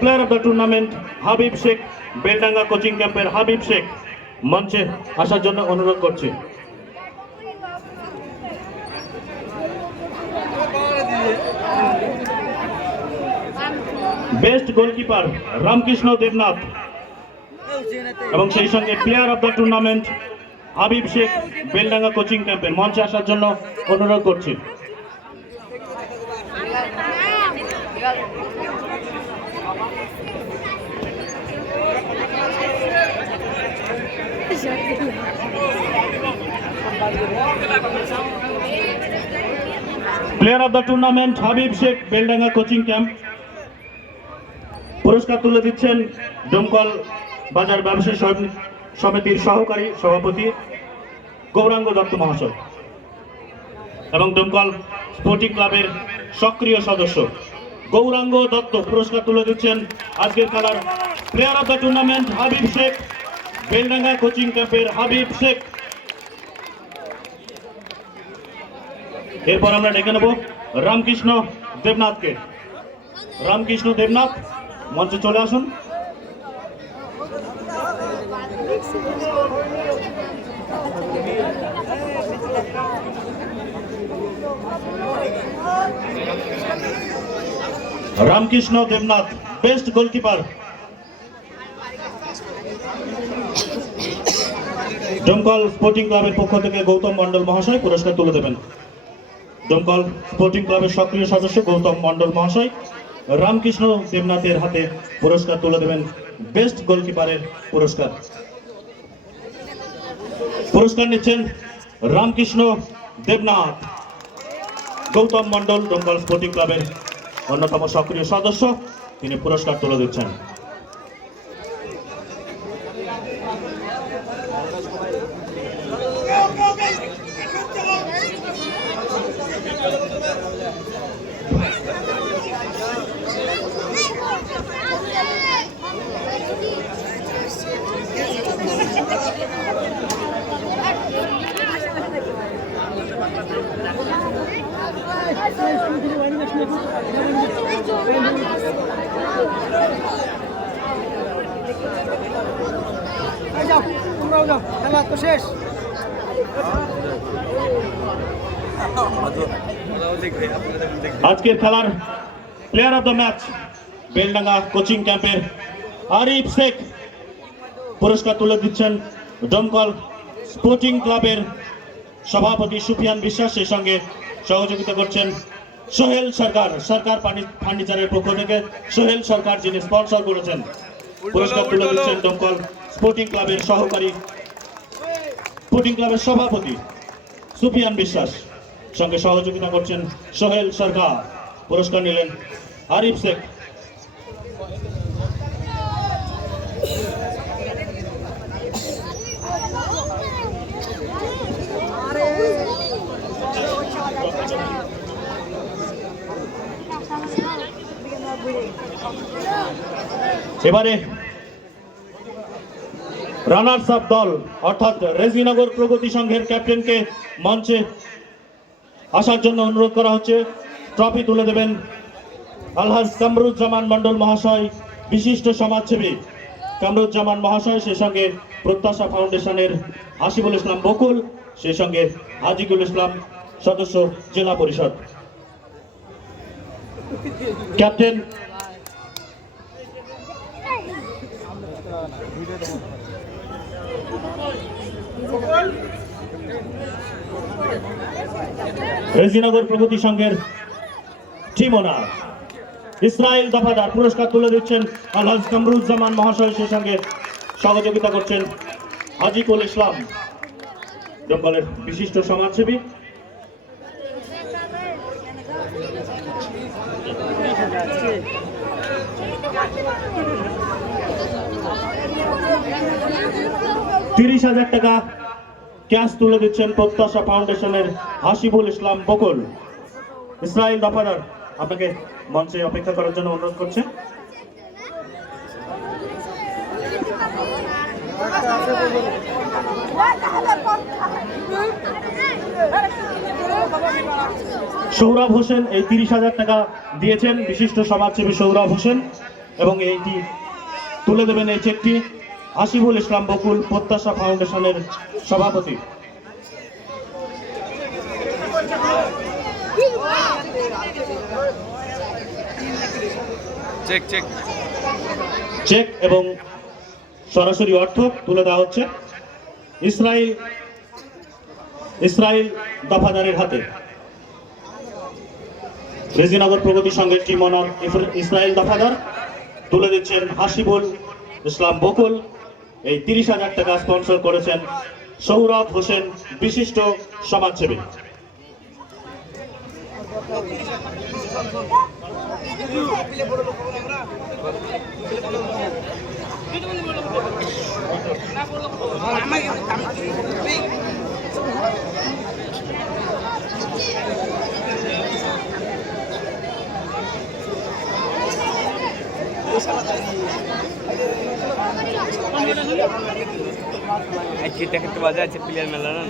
Player of the tournament Habib Sheikh, Beldanga coaching ক্যাম্পের হাবিব শেখ মঞ্চে আসার জন্য অনুরোধ করছি। বেস্ট গোলকিপার রামকৃষ্ণ দেবনাথ এবং সেই সঙ্গে player of the tournament Habib Sheikh, Beldanga coaching ক্যাম্পের মঞ্চে আসার জন্য অনুরোধ করছি। Player of the tournament Habib Sheikh Beldanga coaching camp পুরস্কার তুলে দিচ্ছেন ডোমকল বাজার ব্যবসায়ী সম- সমিতির সহকারী সভাপতি গৌরাঙ্গ দত্ত মহাশয় এবং ডোমকল স্পোর্টিং ক্লাবের সক্রিয় সদস্য। গৌরাঙ্গ দত্ত পুরস্কার তুলে দিচ্ছেন। আজকের খেলার player of the tournament Habib Sheikh. Beldanga coaching ক্যাম্পের হাবিব শেখ। এরপর আমরা ডেকে নেব রামকৃষ্ণ দেবনাথকে। রামকৃষ্ণ দেবনাথ, মঞ্চে চলে আসুন। Ramkrishna Debnath best goalkeeper Domkal sporting ক্লাবের পক্ষ থেকে গৌতম মন্ডল মহাশয় পুরস্কার তুলে দেবেন। ডোমকল স্পোর্টিং ক্লাবের সক্রিয় সদস্য গৌতম মন্ডল মহাশয়, রামকৃষ্ণ দেবনাথের হাতে পুরস্কার তুলে দেবেন বেস্ট গোলকিপারের পুরস্কার। পুরস্কার নিচ্ছেন রামকৃষ্ণ দেবনাথ। গৌতম মন্ডল ডোমকল স্পোর্টিং ক্লাবের অন্যতম সক্রিয় সদস্য তিনি পুরস্কার তুলে দিচ্ছেন। খেলা তো শেষ। আজকের খেলার player of the match Beldanga coaching ক্যাম্পের আরিফ শেখ পুরস্কার তুলে দিচ্ছেন ডমকল স্পোর্টিং ক্লাবের সভাপতি সুফিয়ান বিশ্বাস। সেই সঙ্গে সহযোগিতা করছেন সোহেল সরকার। সরকার ফার্নিচারের পক্ষ থেকে সোহেল সরকার যিনি স্পন্সর করেছেন পুরস্কার তুলে দিচ্ছেন ডমকল স্পোর্টিং ক্লাবের সহকারী স্পোর্টিং ক্লাবের সভাপতি সুফিয়ান বিশ্বাস। সঙ্গে সহযোগিতা করছেন সোহেল সরকার পুরস্কার নিলেন আরিফ শেখ। এবারে রানার্স আপ দল, অর্থাৎ রেজিনগর প্রগতি সংঘের ক্যাপ্টেনকে মঞ্চে আসার জন্য অনুরোধ করা হচ্ছে। ট্রফি তুলে দেবেন আলহাজ কামরুজ্জামান মন্ডল মহাশয়, বিশিষ্ট সমাজসেবী। কামরুজ্জামান মহাশয়, সেই সঙ্গে প্রত্যাশা ফাউন্ডেশনের হাসিবুল ইসলাম বকুল, সেই সঙ্গে আজিকুল ইসলাম সদস্য জেলা পরিষদ। ক্যাপ্টেন রেজিনগর প্রগতি সংঘের টিম ওনার ইসরায়েল দফাদার পুরস্কার তুলে দিচ্ছেন আলহাজ কামরুজ্জামান মহাশয়, সেই সঙ্গে সহযোগিতা করছেন আজিকুল ইসলাম জঙ্গলের বিশিষ্ট সমাজসেবী। তিরিশ হাজার টাকা ক্যাশ তুলে দিচ্ছেন প্রত্যাশা ফাউন্ডেশনের হাসিবুল ইসলাম বকুল। ইসরায়েল দফাদার আপনাকে মঞ্চে অপেক্ষা করার জন্য অনুরোধ করছে। সৌরভ হোসেন এই তিরিশ হাজার টাকা দিয়েছেন। বিশিষ্ট সমাজসেবী সৌরভ হোসেন এবং এইটি তুলে দেবেন এই চেকটি। হাসিবুল ইসলাম বকুল প্রত্যাশা ফাউন্ডেশনের সভাপতি। চেক চেক চেক এবং সরাসরি অর্থ তুলে দেওয়া হচ্ছে। ইসরায়েল ইসরায়েল দফাদারের হাতে। রেজিনগর প্রগতি সংঘের টিম অনার ইসরায়েল দফাদার তুলে দিচ্ছেন হাসিবুল ইসলাম বকুল। এই তিরিশ হাজার টাকা স্পন্সর করেছেন সৌরভ হোসেন বিশিষ্ট সমাজসেবী। আজকে দেখাতে বাজে আছে প্লেয়ার মেলা না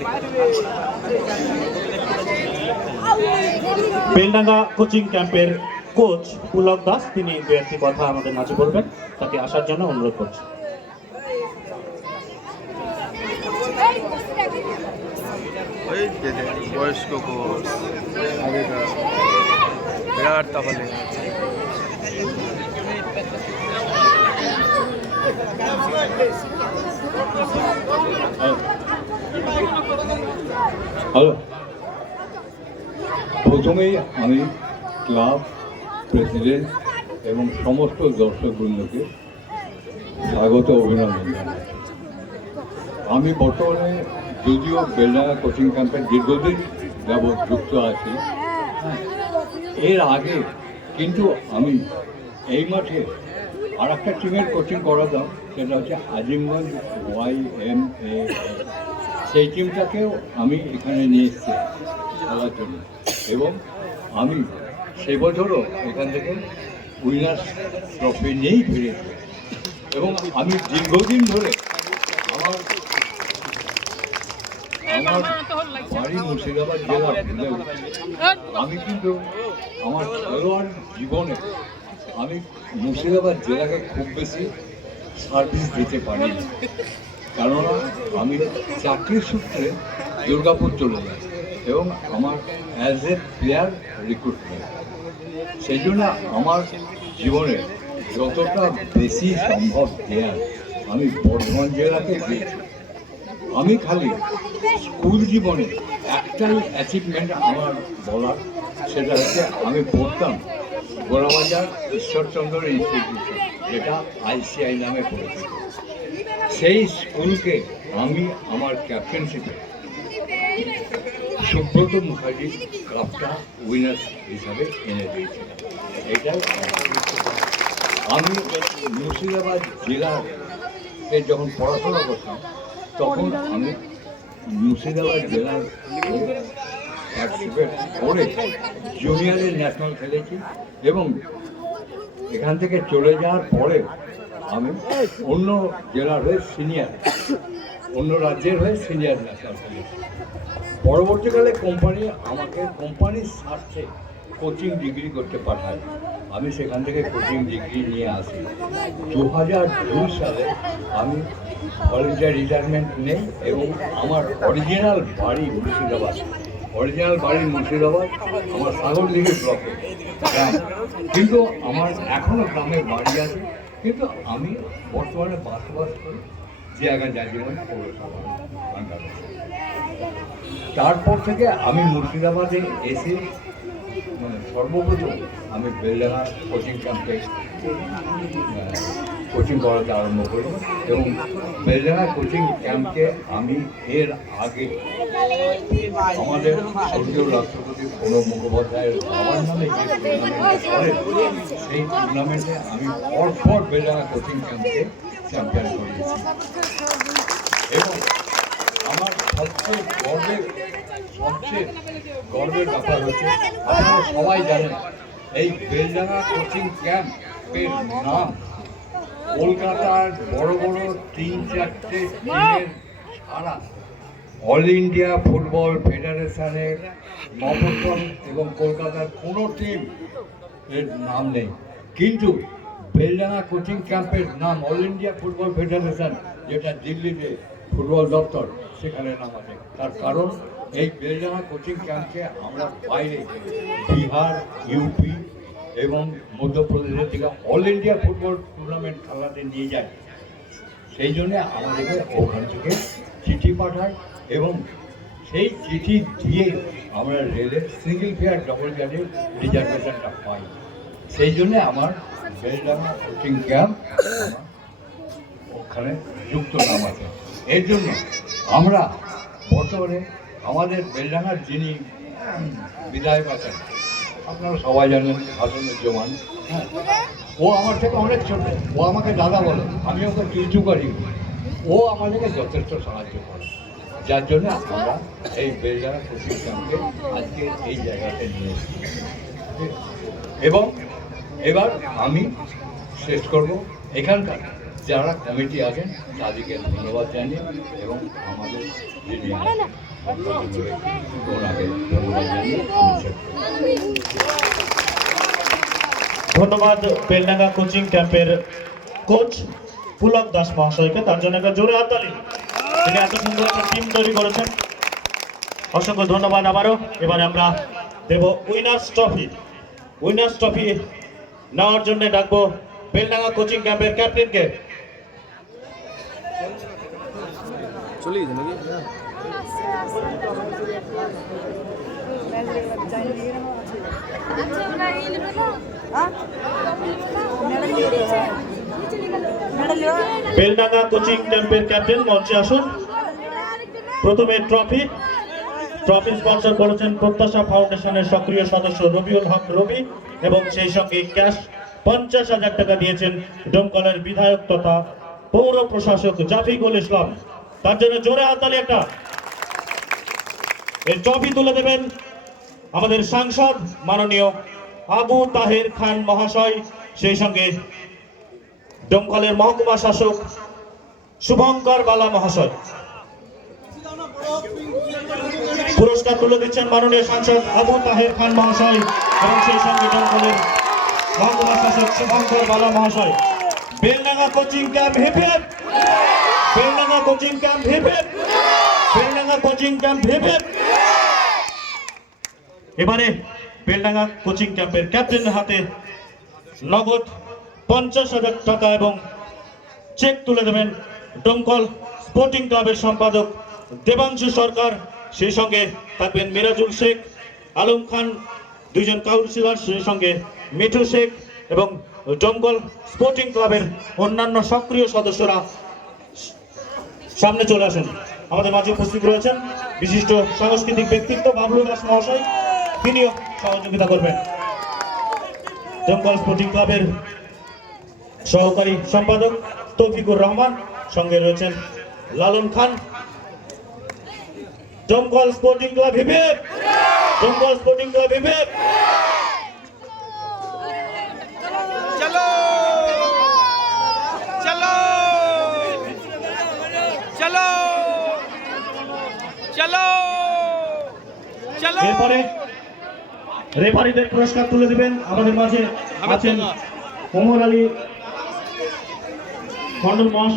বেলডাঙ্গা কোচিং ক্যাম্পের কোচ পুলক দাস তিনি দু একটি কথা আমাদের মাঝে বলবেন তাকে আসার জন্য অনুরোধ করছি। ওই যে যে বয়স্ক কোচ আগেকার বিরাট তাহলে হ্যালো। প্রথমেই আমি ক্লাব প্রেসিডেন্ট এবং সমস্ত দর্শকবৃন্দকে স্বাগত অভিনন্দন জানাই। আমি বর্তমানে যদিও বেলডাঙ্গা কোচিং ক্যাম্পের দীর্ঘদিন যাবৎ যুক্ত আছি। এর আগে কিন্তু আমি এই মাঠে আর একটা টিমের কোচিং করাতাম, সেটা হচ্ছে আজিমগঞ্জ ওয়াই এম এ সেই টিমটাকেও আমি এখানে নিয়ে এসেছি খেলার জন্য। এবং আমি সে বছরও এখান থেকে উইনার্স ট্রফি নিয়েই ফিরেছি এবং আমি দীর্ঘদিন ধরে আমার আমার বাড়ি মুর্শিদাবাদ জেলা আমি কিন্তু আমার খেলোয়াড় জীবনে আমি মুর্শিদাবাদ জেলাকে খুব বেশি সার্ভিস দিতে পারি কেননা আমি চাকরির সূত্রে দুর্গাপুর চলে যাই এবং আমার অ্যাজ এ প্লেয়ার রিক্রুটমেন্ট সেই জন্য আমার জীবনে যতটা বেশি সম্ভব দেয়ার আমি বর্ধমান জেলাকে দিয়েছি। আমি খালি স্কুল জীবনে একটাই অ্যাচিভমেন্ট আমার বলার, সেটা হচ্ছে আমি পড়তাম গোড়াবাজার ঈশ্বরচন্দ্র ইনস্টিটিউশন যেটা আইসিআই নামে পরিচিত। সেই স্কুলকে আমি আমার ক্যাপ্টেনশিপে সুব্রত মুখার্জি ক্লাবটা উইনার্স হিসাবে এনে দিয়েছিলাম। এটাই আমি মুর্শিদাবাদ জেলাতে যখন পড়াশোনা করতাম, তখন আমি মুর্শিদাবাদ জেলার পার্টিসিপেট করে জুনিয়রের ন্যাশনাল খেলেছি এবং এখান থেকে চলে যাওয়ার পরে আমি অন্য জেলার হয়ে সিনিয়র অন্য রাজ্যের হয়ে সিনিয়র ন্যাশনাল খেলেছি। পরবর্তীকালে কোম্পানি আমাকে কোম্পানির স্বার্থে কোচিং ডিগ্রি করতে পাঠায়। আমি সেখান থেকে কোচিং ডিগ্রি নিয়ে আসি। দু হাজার দুই সালে আমি ভলেন্টিয়ার রিটায়ারমেন্ট নেই এবং আমার অরিজিনাল বাড়ি মুর্শিদাবাদ। অরিজিনাল বাড়ি মুর্শিদাবাদ, আমার সাগরদিঘি ব্লকে গ্রাম কিন্তু আমার এখনও গ্রামে বাড়ি আছে, কিন্তু আমি বর্তমানে বসবাস করি জিয়াগা জাজিগঞ্জ পৌরসভা তারপর থেকে আমি মুর্শিদাবাদে এসে মানে সর্বপ্রথম আমি বেলডাঙ্গা কোচিং ক্যাম্পে কোচিং করাতে আরম্ভ করি। এবং বেলডাঙ্গা কোচিং ক্যাম্পকে আমি এর আগে আমাদের স্বর্গীয় রাষ্ট্রপতি প্রণব মুখোপাধ্যায়ের বাবার নামে সেই টুর্নামেন্টে আমি পরপর বেলডাঙ্গা কোচিং ক্যাম্পকে চ্যাম্পিয়ন করিয়েছি এবং আমার সবচেয়ে গর্বের সবচেয়ে গর্বের ব্যাপার হচ্ছে, আপনারা সবাই জানেন, এই বেলডাঙ্গা কোচিং ক্যাম্পের নাম কলকাতার বড় বড় তিন চারটে টিমের অল ইন্ডিয়া ফুটবল ফেডারেশনের নবতম এবং কলকাতার কোনো টিম এর নাম নেই। কিন্তু বেলডাঙ্গা কোচিং ক্যাম্পের নাম অল ইন্ডিয়া ফুটবল ফেডারেশন যেটা দিল্লিতে ফুটবল দপ্তর, সেখানে নাম আছে। তার কারণ, এই বেলডাঙ্গা কোচিং ক্যাম্পকে আমরা বাইরে বিহার ইউপি এবং মধ্যপ্রদেশের থেকে অল ইন্ডিয়া ফুটবল টুর্নামেন্ট খেলাতে নিয়ে যায়। সেই জন্য আমাদেরকে ওখান থেকে চিঠি পাঠায় এবং সেই চিঠি দিয়ে আমরা রেলের সিঙ্গেল ফেয়ার ডবল গার্ডের রিজার্ভেশনটা পাই। সেই জন্য আমার বেলডাঙ্গা কোচিং ক্যাম্প ওখানে যুক্ত নাম আছে। এর জন্য আমরা বর্তমানে আমাদের বেলডাঙ্গার যিনি বিধায়ক আছেন, আপনারা সবাই জানেন হাসানুজ্জামান। হ্যাঁ। ও আমার থেকে অনেক ছোট। ও আমাকে দাদা বলে, আমি ওকে কিছু করি। ও আমাদেরকে যথেষ্ট সাহায্য করে। যার জন্য আমরা এই কোচিং ক্যাম্পকে আজকে এই জায়গাতে নিয়ে এবং এবার আমি শেষ করব। এখানকার যারা কমিটি আছেন, তাদেরকে ধন্যবাদ জানিয়ে এবং আমাদের যিনি ওনাকে ধন্যবাদ জানিয়ে আমি শেষ করব। ধন্যবাদ বেলডাঙ্গা কোচিং ক্যাম্পের কোচ পুলক দাস মহাশয়কে। তার জন্য একটা জোরে হাততালি তিনি এত সুন্দর একটা টিম তৈরি করেছেন। অসংখ্য ধন্যবাদ আবারও। এবারে আমরা দেব উইনার্স ট্রফি। উইনার্স ট্রফি নেওয়ার জন্য ডাকবো বেলডাঙ্গা কোচিং ক্যাম্পের ক্যাপ্টেনকে। চলে গেছে নাকি? বেলডাঙ্গা কোচিং ক্যাম্পের ক্যাপ্টেন মঞ্চে আসুন। প্রথমে ট্রফি। ট্রফি স্পন্সর করেছেন প্রত্যাশা ফাউন্ডেশনের সক্রিয় সদস্য রবিউল হক রবি এবং সেই সঙ্গে ক্যাশ পঞ্চাশ হাজার টাকা দিয়েছেন ডোমকলের বিধায়ক তথা পৌর প্রশাসক জাফিকুল ইসলাম। তার জন্য জোরে হাততালি একটা। এই ট্রফি তুলে দেবেন আমাদের সাংসদ, মাননীয় আবু তাহের খান মহাশয়, সেই সঙ্গে ডোমকলের মহকুমা শাসক শুভঙ্কর বালা মহাশয়। পুরস্কার তুলে দিচ্ছেন মাননীয় সাংসদ আবু তাহের খান মহাশয় এবং সেই সঙ্গে ডোমকলের মহকুমা শাসক শুভঙ্কর বালা মহাশয়। Beldanga coaching camp hip Beldanga coaching camp hip Beldanga coaching camp hip এবারে বেলডাঙ্গা কোচিং ক্যাম্পের ক্যাপ্টেনের হাতে নগদ পঞ্চাশ হাজার টাকা এবং চেক তুলে দেবেন ডোমকল স্পোর্টিং ক্লাবের সম্পাদক দেবাংশু সরকার। সেই সঙ্গে থাকবেন মিরাজুল শেখ, আলম খান, দুইজন কাউন্সিলর, সেই সঙ্গে মিঠু শেখ এবং ডোমকল স্পোর্টিং ক্লাবের অন্যান্য সক্রিয় সদস্যরা সামনে চলে আসেন। আমাদের মাঝে উপস্থিত রয়েছেন বিশিষ্ট সাংস্কৃতিক ব্যক্তিত্ব বাবলু দাস মহাশয়। তিনিও সহযোগিতা করবেন। ডোমকল স্পোর্টিং ক্লাবের সহকারী সম্পাদক তৌফিকুর রহমান সঙ্গে রয়েছেন লালন খান। জঙ্গল স্পোর্টিং ক্লাব হিবেব ডোমকল স্পোর্টিং ক্লাব হিবেব চলো! চলো! চলো! চলো! চলো! এরপরে রেফারিদের পুরস্কার তুলে দিবেন। আমাদের মাঝে আছেন ওমর আলী মন্ডল মহাশয়।